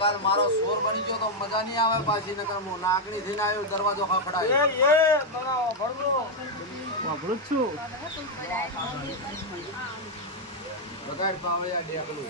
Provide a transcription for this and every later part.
કાલ મારો સોર બની ગયો તો મજા નહીં આવે પાછી નકર હું નાગણી થઈને આવ્યો દરવાજો ખખડાય બગાડ પાવળિયા ડેકલું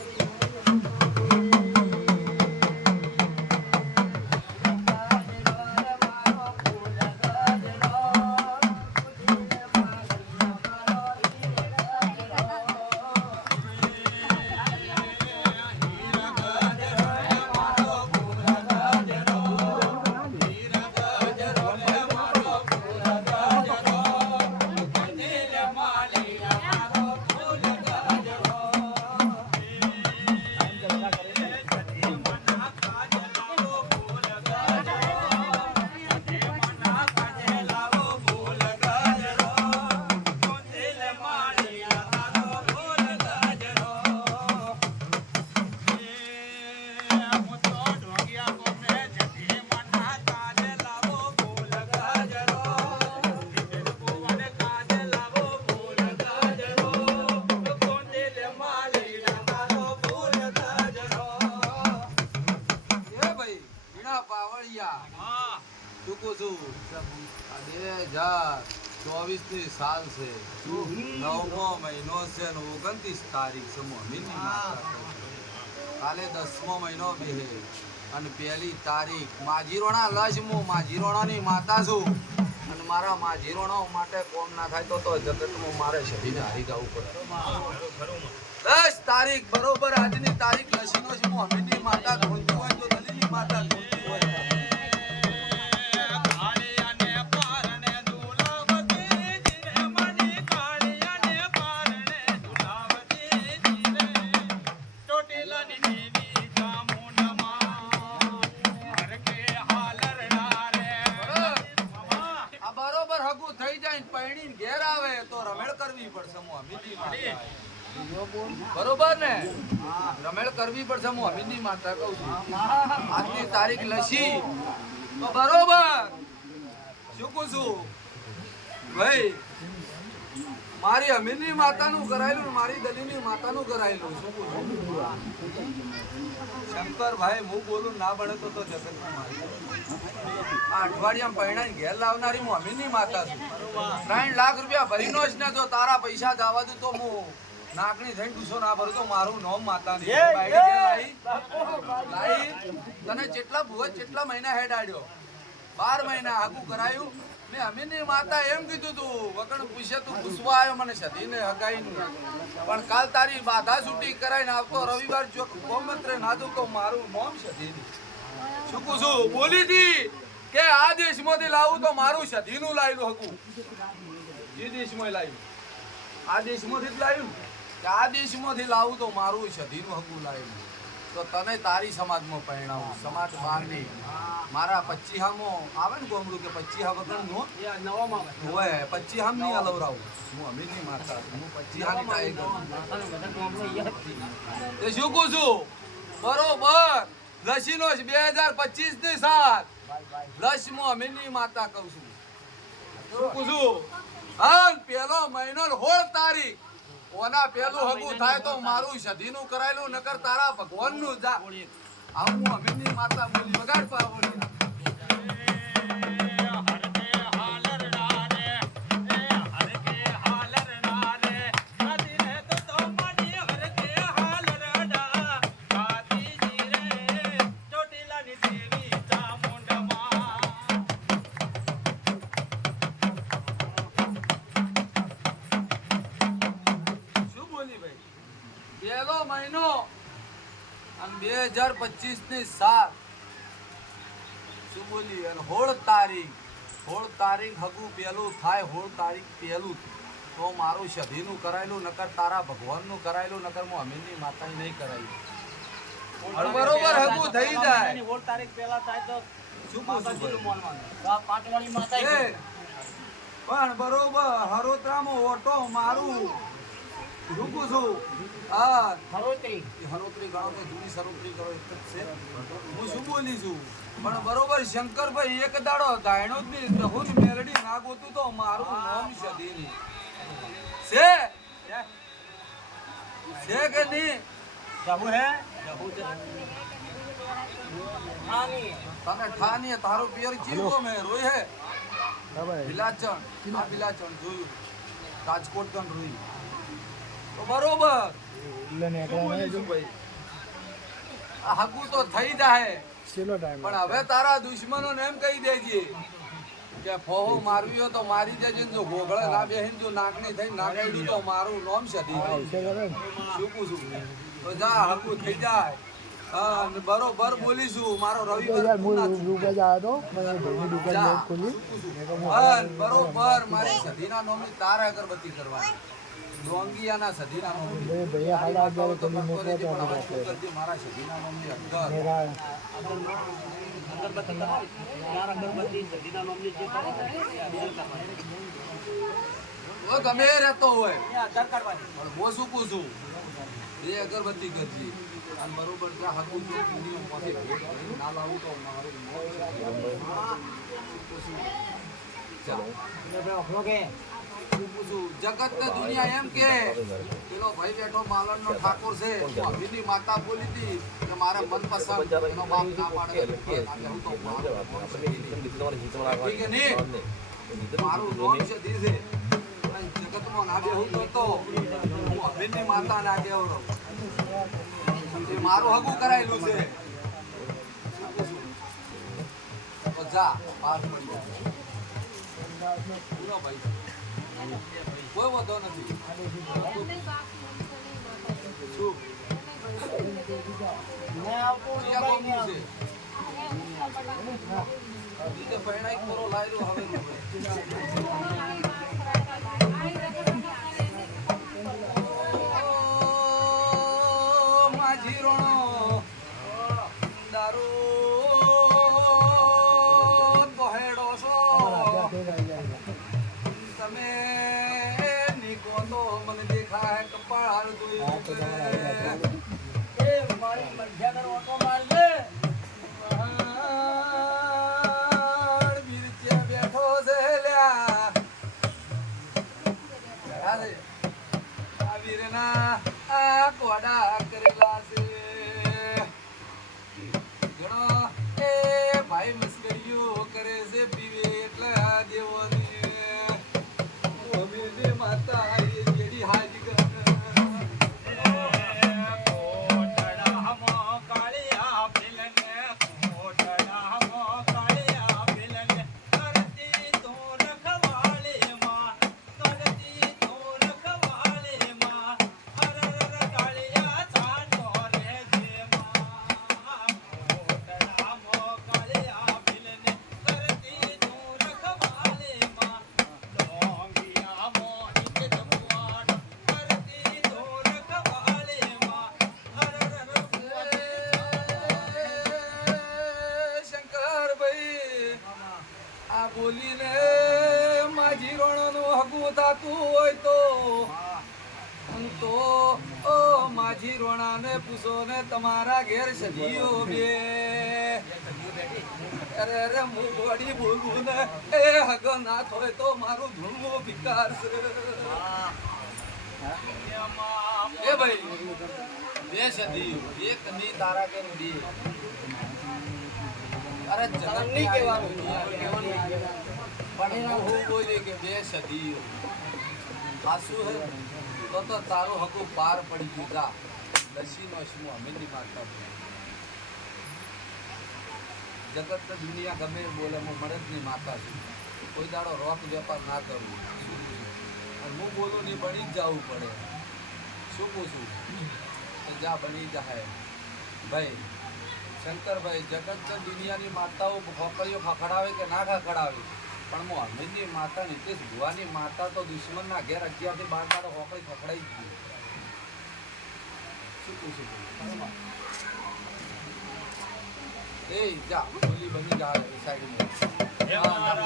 સાલ છે 9મો મહિનો છે 29 તારીખ છે કાલે 10મો મહિનો બેહે અને 1લી તારીખ માજીરોણા લજ હું માજીરોણાની માતા છું અને મારા માજીરોણા માટે કોમ ના થાય તો જગતમાં મારે શરીને હારી જવું પડે 10 તારીખ બરોબર આજની તારીખ લસીનો છે હું હમીની માતા ધોતી હોય તો દલીની માતા ધોતી હોય બરોબર ને રમેળ કરવી પડશે હું અમીની માતા કહું છું આજની તારીખ લસી તો બરોબર શું કહું છું ભાઈ મારી અમીની માતાનું કરાયેલું મારી દલીની માતાનું કરાયેલું શું કહું શંકર ભાઈ હું બોલું ના બને તો જગતમાં મારી આ અઠવાડિયામાં પહેણાઈને ઘેર લાવનારી હું અમીની માતા છું 3 લાખ રૂપિયા ભરીનો જ ને જો તારા પૈસા જવા દઉં તો હું નાકની થઈને ગુસ્સો ના ભરું તો મારું નામ માતા નહીં તને જેટલા ભુવત જેટલા મહિના હેડ આડ્યો 12 મહિના આગું કરાયું ને અમીની માતા એમ કીધું તું વગણ પૂછે તું પૂછવા આવ્યો મને સધીને હગાઈ પણ કાલ તારી બાધા છૂટી કરાઈને આવતો રવિવાર જો ગોમંત્રે ના દઉં તો મારું નામ સધીની શું પૂછું બોલી હતી કે આ દેશમાંથી લાવું તો મારું સધીનું લાવેલું હકું જે દેશમાં લાવ્યું આ દેશમાંથી જ લાવ્યું આ દેશમાંથી લાવું તો મારું સધીનું હકું લાવ્યું તો તને તારી સમાજમાં પરિણાવું સમાજ બહારની મારા 25 આવે ને ગોમડું કે 25 વગરનું હોય 25 ની અલવરાવું હું અમીની માતા હું 25 તે શું કહું છું બરોબર લસીનો 2025 ની સાત લસમાં અમીની માતા કહું છું શું કહું છું હાલ પહેલો મહિનો 16 તારીખ ઓના પેલું હગું થાય તો મારું સધીનું કરાયેલું નકર તારા ભગવાનનું જા આવું અમીની માતા બોલી વગાડ પાવડી મહિનો અને 2025 ની સાત શું બોલી અને 16 તારીખ હગું પેલું થાય 16 તારીખ પેલું તો મારું સધીનું કરાયેલું નકર તારા ભગવાનનું કરાયેલું નકર હું અમીની માતા નહીં કરાયું બરોબર હગું થઈ જાય 16 તારીખ પહેલા થાય તો શું માતાજીનું માનવાનું આ પાટવાળી માતા પણ બરોબર હરોત્રામાં ઓટો મારું રૂકું છું આ હરોત્રી ગાળો તો જૂની સરોત્રી કરો એક જ છે હું શું બોલી છું પણ બરોબર શંકરભાઈ એક દાડો દાયણો જ નહીં હું મેલડી ના ગોતું તો મારું નામ સધીની છે કે નહીં જવું હે તને ઠાની તારો પિયર જીવો મે રોઈ હે બિલાચણ આ બિલાચણ જોયું રાજકોટ કન રોઈ તો બરોબર ભાઈ આ હગું તો થઈ જાય પણ હવે તારા દુશ્મનો ને એમ કહી દેજે કે ફોહો મારવી હોય તો મારી દેજે જો ગોગળે ના બેહીન જો નાકની થઈ નાકાઈ તો મારું નામ સદી શું પૂછું તો જા હગું થઈ જાય હા બરોબર બોલીશું મારો રવિવાર બરોબર મારી સદીના નોમની તાર અગરબત્તી કરવાની ડોંગિયાના સદીના નોમની મારા સદીના નોમની ગમે રહેતો હોય પણ હું શું પૂછું એ અગરબત્તી કરજી અને બરોબર ત્યાં હકું જો દુનિયામાંથી ભેટ કરીને ના લાવું તો મારું જગત ને દુનિયા એમ કે પેલો ભાઈ બેઠો માલણ નો ઠાકોર છે અભિની માતા બોલી હતી કે મારે મનપસંદ એનો બાપ ના પાડે મારું નામ છે ધીરે જગત માં ના બેહું તો હું અભિની માતા ના કેવડો મારું હગું કરાયેલું છે તો જા પાસ પડી જાય પૂરો ભાઈ કોઈ વાંધો નથી બીજે પહેણાઈ ખોરો લાયરો હવે ભાઈ મસ્કરીઓ કરે છે પીવે એટલે દેવોની માતા જેડી હાજી બોલીને માજી રોણનું હગું થાતું હોય તો ઓ માજી રોણાને પૂછો ને તમારા ઘેર સદીઓ બે અરે અરે હું વડી બોલું ને એ હગ ના થોય તો મારું ધૂણવું વિકાર છે એ ભાઈ બે સદીઓ એક ની તારા ઘેર બે અરે જગતની કહેવાનું પણ હું બોલી કે બે સદીઓ આસુ હે તો તારું હકું પાર પડી ગયું જા દશીનો શું અમીની માતા જગત દુનિયા ગમે બોલે હું મળદની માતા છું કોઈ દાડો રોક વેપાર ના કરવું અને હું બોલું નહીં બની જ જવું પડે શું પૂછું તો જા બની જાય ભાઈ શંકરભાઈ જગત દુનિયાની માતાઓ ખોકરીઓ ખખડાવે કે ના ખખડાવે પણ હું અમીની માતા નીતિશ ભુવાની માતા તો દુશ્મનના ઘેર 11 થી 12 તો ખોકરી ખખડાઈ જ ગઈ શું પૂછું એ જા બોલી બની જાય સાઈડમાં